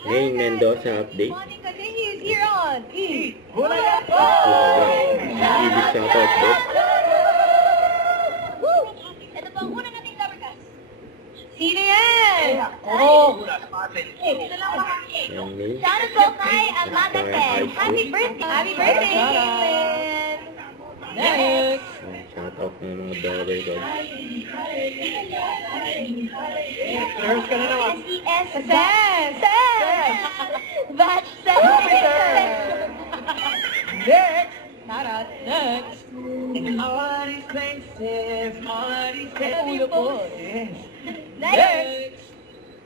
May Mendoza update. Morning continues here on Bulaga! Ibig shoutout po. Woo! Ito po ang unang nating Lovercast. Sino yan? And May. Shoutout po kay Amanda Pen. Happy birthday! Happy birthday, Caitlin! Next! Shoutout ng mga daughter ko. Nurse ka na naman. SES Ses! Batch 7! Next! Shoutout! Next! All these places, all these places. Yes. Next!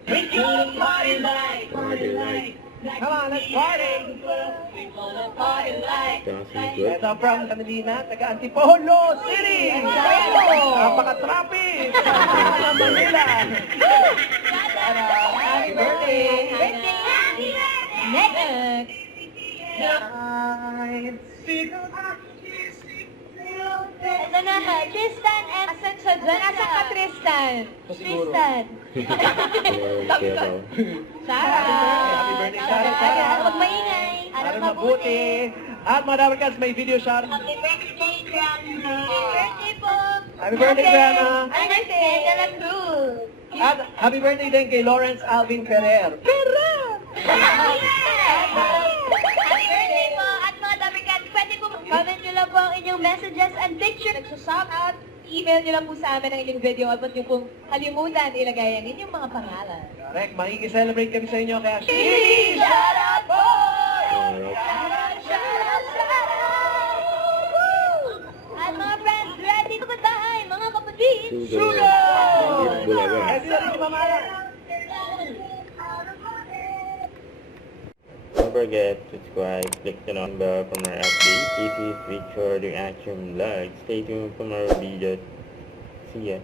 We gonna party like. Party like. Come on, let's party. We gonna party like Dancing good. Ito from Manila, taga Antipolo City. Napaka-traffic. Sa Manila. Happy birthday. Birthday! Happy birthday! Next! Ito na, Tristan M. Asan siya dyan? Asan ka, Tristan? Siguro. Tristan. Shoutout. Sarah. Happy birthday, Sarah. Huwag maingay. Aral mabuti. At mga Dabarkas, may video shout. Happy birthday, Grandma. Happy birthday po. Happy birthday, Grandma. Happy birthday, De La Cruz. At happy birthday din kay Lawrence Alvin Ferrer. Happy birthday po. At mga Dabarkas, pwede po comment nyo lang po ang inyong messages and pictures. Nagsushout out. Email nyo lang po sa amin ang inyong video at huwag nyo pong kalimutan ilagay ang inyong mga pangalan. Correct, makikiselebrate kami sa inyo kaya Shout out po! Shoutout. Shout out! Woo! At mga friends, ready to bahay, mga kapatid! Sugar! Bulaga. Eh, sila rin si Mamaya. Don't forget to subscribe, click the number for more updates. This is Richard Reaction Vlog. Stay tuned for more videos. See ya.